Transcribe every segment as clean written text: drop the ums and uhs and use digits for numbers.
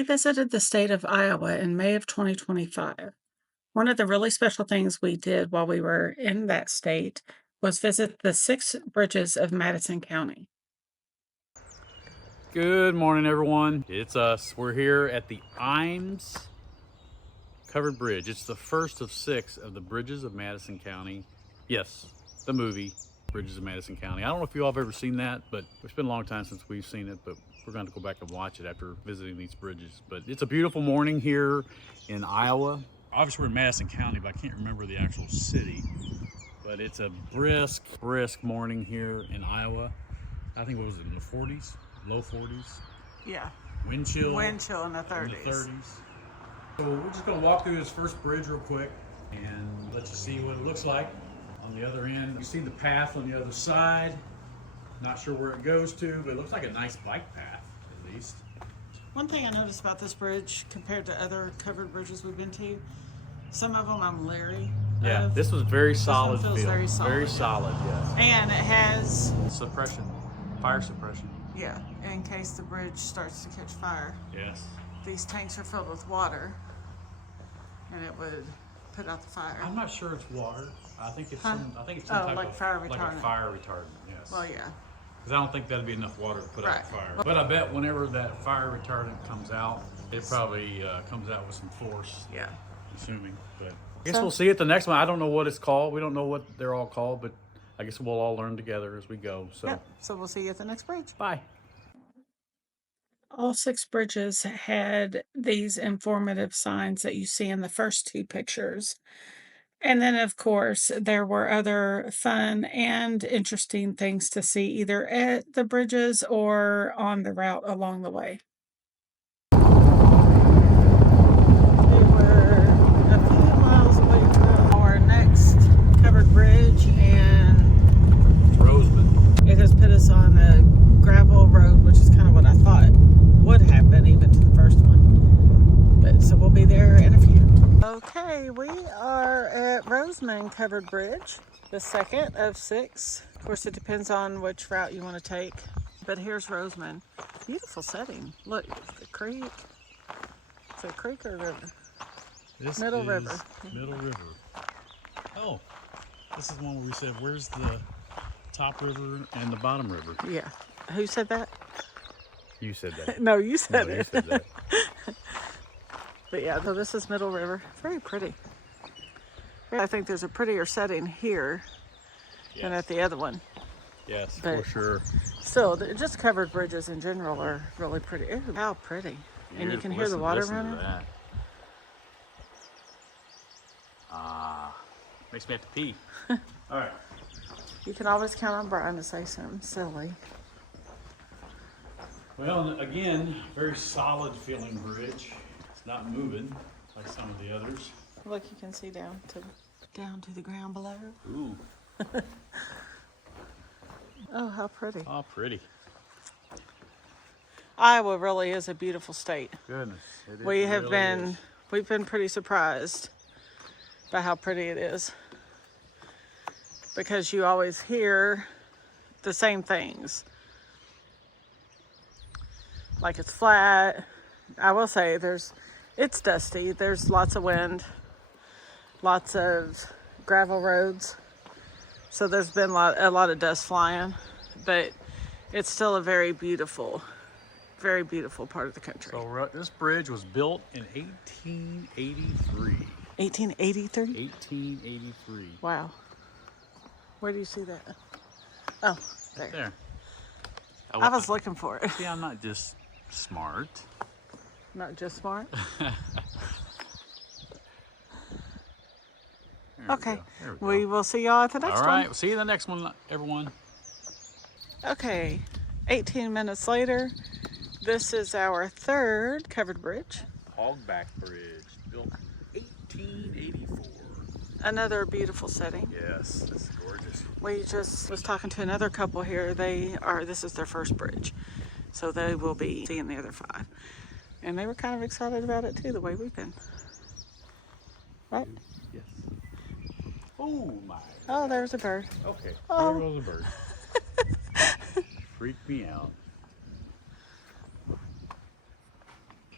We visited the state of Iowa in May of 2025. One of the really special things we did while we were in that state was visit the six bridges of Madison County. Good morning, everyone. It's us. We're here at the Imes Covered Bridge. It's the first of 6 of the Bridges of Madison County. Yes, the movie Bridges of Madison County. I don't know if you all have ever seen that, but it's been a long time since we've seen it, but we're going to go back and watch it after visiting these bridges. But it's a beautiful morning here in Iowa. Obviously, we're in Madison County, but I can't remember the actual city. But it's a brisk morning here in Iowa. I think, what was it, in the 40s? Low 40s. Yeah. Wind chill in the 30s. in the 30s. So we're just going to walk through this first bridge real quick and let you see what it looks like on the other end. You see the path on the other side. Not sure where it goes to, but it looks like a nice bike path at least. One thing I noticed about this bridge compared to other covered bridges we've been to, some of them I'm leery Yeah, of. this was very solid. This one feels feel. very solid. Very solid, yes. And it has, Suppression, fire suppression. yeah, in case the bridge starts to catch fire. Yes. These tanks are filled with water and it would put out the fire. I'm not sure it's water. I think it's Huh? some Oh, type like of fire like a retardant. fire retardant. Yes. Well, yeah. Because I don't think that'd be enough water to put out Right. the fire. But I bet whenever that fire retardant comes out, it probably comes out with some force. Yeah. Assuming. But I guess we'll see it the next one. I don't know what it's called. We don't know what they're all called, but I guess we'll all learn together as we go. So Yeah. So we'll see you at the next bridge. bye. All six bridges had these informative signs that you see in the first two pictures. And then, of course, there were other fun and interesting things to see either at the bridges or on the route along the way. We were a few miles away from our next covered bridge, and Roseman. it has put us on a gravel road, which is kind of what I thought would happen even to the first one. But so we'll be there in a few. Okay, we are at Roseman Covered Bridge, the second of 6. Of course, it depends on which route you want to take. But here's Roseman. Beautiful setting. Look, the creek. Is it a creek or a river? This Middle is River. Middle River. Oh, this is one where we said, where's the top river and the bottom river? Yeah. Who said that? You said that. No, you said No, it. you said that. But yeah, so this is Middle River. Very pretty. I think there's a prettier setting here than at the other one. Yes, But- for sure. Still, just covered bridges in general are really pretty. Ooh, how pretty. And you can hear the water running. Makes me have to pee. All right. You can always count on Brian to say something silly. Well, again, very solid feeling bridge. It's not moving like some of the others. Look, you can see down to the ground below. Ooh, Oh, how pretty. oh, pretty. Iowa really is a beautiful state. Goodness. It We've really is. been pretty surprised by how pretty it is. Because you always hear the same things. Like it's flat. I will say it's dusty. There's lots of wind, lots of gravel roads. So there's been a lot of dust flying, but it's still a very beautiful part of the country. So this bridge was built in 1883. 1883? 1883. Wow. Where do you see that? Oh, there. There. I was looking for it. See, I'm not just smart. Not just smart. There Okay. There we We go. will see y'all at the next All one. right. We'll see you in the next one, everyone. Okay. 18 minutes later, this is our third covered bridge. Hogback Bridge, built in 1884. Another beautiful setting. Yes, it's gorgeous. We just was talking to another couple here. This is their first bridge. So they will be seeing the other 5. And they were kind of excited about it too, the way we've been. Right? Yes. Oh my. Oh, there's a bird. Okay. Oh. There goes a bird. Freaked me out.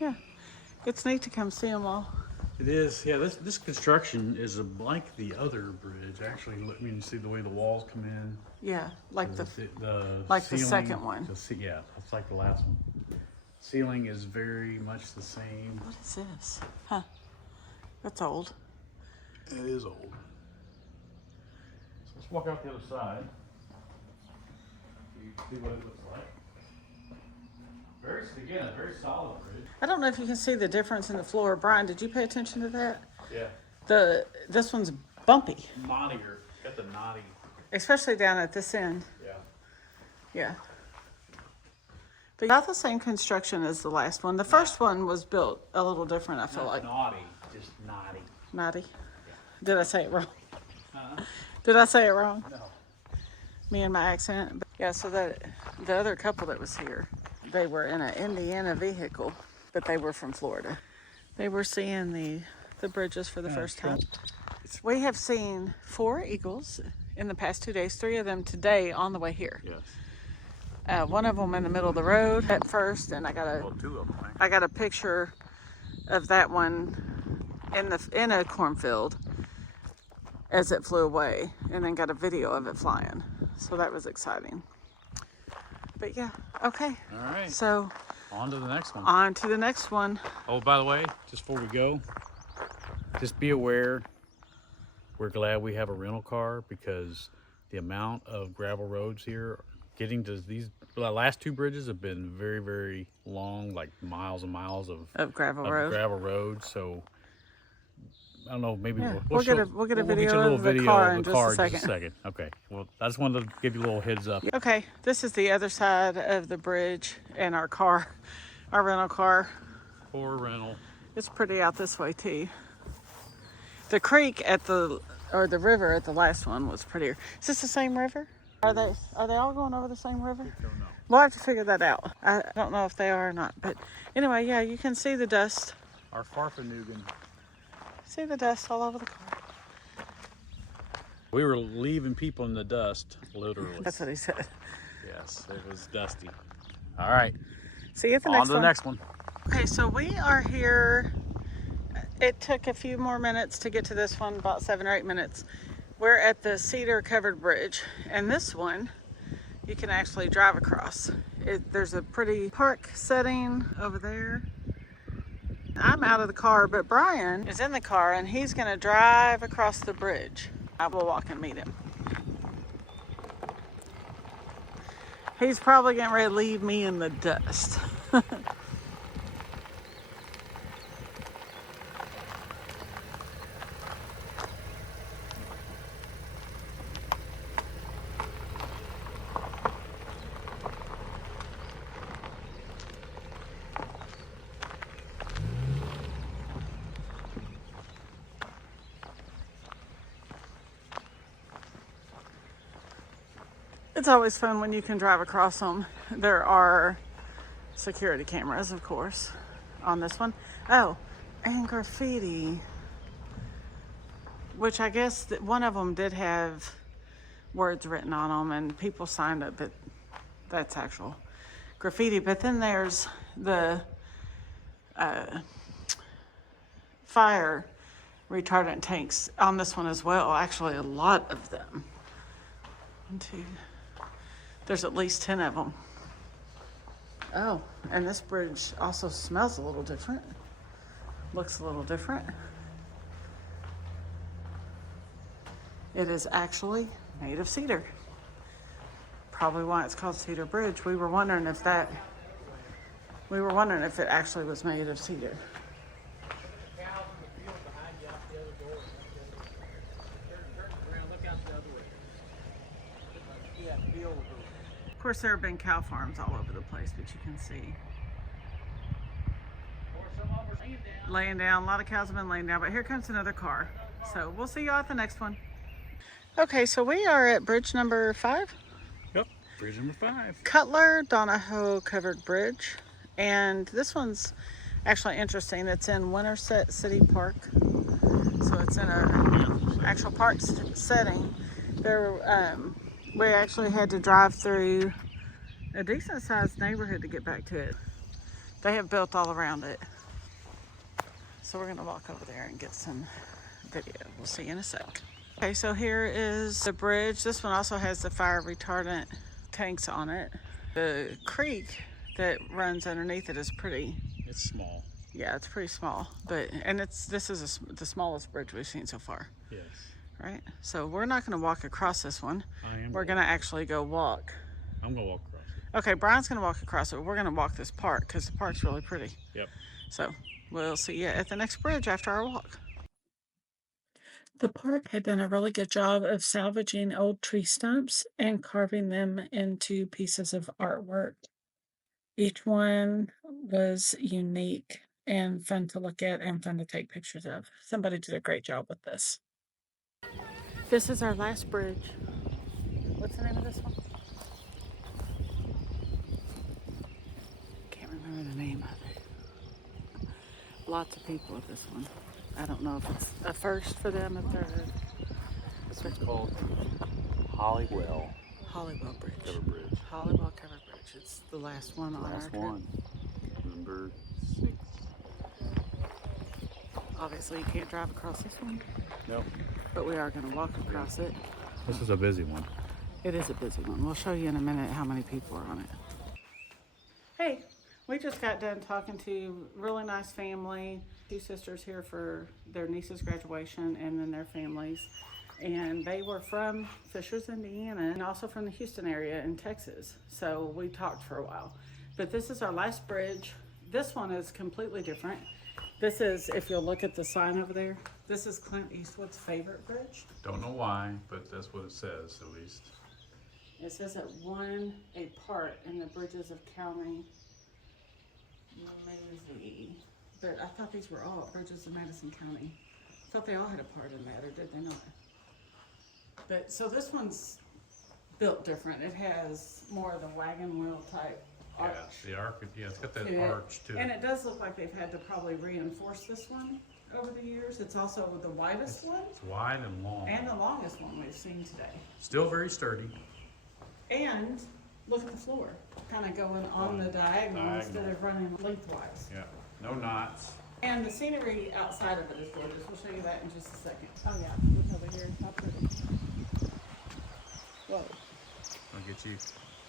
Yeah, it's neat to come see them all. It is, yeah. This construction is like the other bridge. Actually, I mean, you see the way the walls come in. Yeah, like the ceiling, second one. Yeah, it's like the last one. Ceiling is very much the same. What is this? Huh? That's old. It is old. So let's walk out the other side. You see what it looks like. Again, a very solid bridge. I don't know if you can see the difference in the floor. Brian, did you pay attention to that? Yeah. This one's bumpy, Knottier. Got the knotty. especially down at this end. Yeah. Yeah. But about the same construction as the last one. The first one was built a little different, I feel Not like. naughty, just knotty. Naughty. Did I say it wrong? Uh-huh. Did I say it wrong? No. Me and my accent. But yeah, so the other couple that was here, they were in an Indiana vehicle, but they were from Florida. They were seeing the bridges for the first time. We have seen 4 eagles in the past 2 days, 3 of them today on the way here. Yes. One of them in the middle of the road at first, and I got 2 of them. Right? I got a picture of that one in a cornfield as it flew away, and then got a video of it flying. So that was exciting. But yeah, okay. All right. So on to the next one. on to the next one. Oh, by the way, just before we go, just be aware, we're glad we have a rental car because the amount of gravel roads here, getting to the last 2 bridges have been very, very long, like miles and miles of Gravel road. gravel roads. So I don't know, maybe Yeah, we'll get a video of the car in just a second. Okay. Well, I just wanted to give you a little heads up. Okay, this is the other side of the bridge and our car, our rental car. For rental. It's pretty out this way too. The creek the river at the last one was prettier. Is this the same river? Are they all going over the same river? I don't know. We'll have to figure that out. I don't know if they are or not, but anyway, yeah, you can see the dust. Our Farfanugan. See the dust all over the car. We were leaving people in the dust, literally. That's what he said. Yes, it was dusty. All right. See you at the On next to one. the next one. Okay, so we are here. It took a few more minutes to get to this one, about 7 or 8 minutes. We're at the cedar covered bridge, and this one you can actually drive across. There's a pretty park setting over there. I'm out of the car, but Brian is in the car and he's gonna drive across the bridge. I will walk and meet him. He's probably getting ready to leave me in the dust. It's always fun when you can drive across them. There are security cameras, of course, on this one. Oh, and graffiti, which I guess that one of them did have words written on them and people signed it, but that's actual graffiti. But then there's the fire retardant tanks on this one as well. Actually, a lot of them. 1, 2. There's at least 10 of them. Oh, and this bridge also smells a little different. Looks a little different. It is actually made of cedar. Probably why it's called Cedar Bridge. We were wondering if it actually was made of cedar. Of course, there have been cow farms all over the place, but you can see. Laying down. A lot of cows have been laying down, but here comes another car. So we'll see y'all at the next one. Okay, so we are at bridge number 5. Yep, bridge number 5. Cutler Donahoe covered bridge. And this one's actually interesting. It's in Winterset City Park. So it's in an actual park setting. We actually had to drive through a decent sized neighborhood to get back to it. They have built all around it. So we're gonna walk over there and get some video. We'll see you in a sec. Okay, so here is the bridge. This one also has the fire retardant tanks on it. The creek that runs underneath it is pretty. It's small. Yeah, it's pretty small, and this is the smallest bridge we've seen so far. Yes. Right. So we're not going to walk across this one. We're going to actually go walk. I'm gonna walk across it. Okay, Brian's going to walk across it. We're going to walk this park because the park's really pretty. Yep. So we'll see you at the next bridge after our walk. The park had done a really good job of salvaging old tree stumps and carving them into pieces of artwork. Each one was unique and fun to look at and fun to take pictures of. Somebody did a great job with this. This is our last bridge. What's the name of this one? Can't remember the name of it. Lots of people at this one. I don't know if it's a first for them, if they're... This one's called Hollywell Bridge. Covered Bridge. Hollywell Covered Bridge. It's the last one on our trip. Number 6. Obviously, you can't drive across this one. Nope. But we are going to walk across it. This is a busy one. It is a busy one. We'll show you in a minute how many people are on it. Hey, we just got done talking to a really nice family. 2 sisters here for their niece's graduation and then their families. And they were from Fishers, Indiana, and also from the Houston area in Texas. So we talked for a while. But this is our last bridge. This one is completely different. This is, if you'll look at the sign over there, this is Clint Eastwood's favorite bridge. Don't know why, but that's what it says, at least. It says it won a part in the Bridges of County movie. But I thought these were all Bridges of Madison County. I thought they all had a part in that, or did they not? But so this one's built different. It has more of the wagon wheel type arch. Yeah, the arch. Yeah, it's got that to it. arch too. And it does look like they've had to probably reinforce this one over the years. It's also the widest one. It's wide and long. And the longest one we've seen today. Still very sturdy. And look at the floor. Kind of going on the diagonal instead of running lengthwise. Yeah, no knots. And the scenery outside of it is gorgeous. We'll show you that in just a second. Oh yeah, look over here. How pretty. Whoa. I'll get you.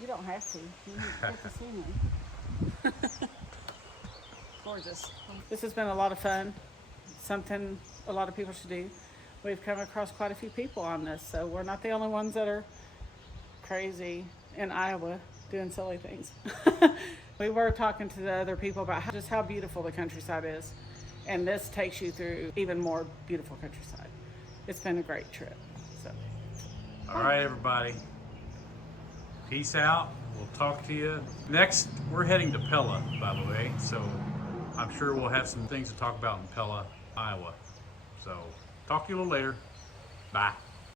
You don't have to. You get the scenery. Gorgeous. This has been a lot of fun. Something a lot of people should do. We've come across quite a few people on this, so we're not the only ones that are crazy in Iowa doing silly things. We were talking to the other people about just how beautiful the countryside is, and this takes you through even more beautiful countryside. It's been a great trip. So, all right, everybody. Peace out. We'll talk to you next. We're heading to Pella, by the way, so I'm sure we'll have some things to talk about in Pella, Iowa. So talk to you a little later. Bye.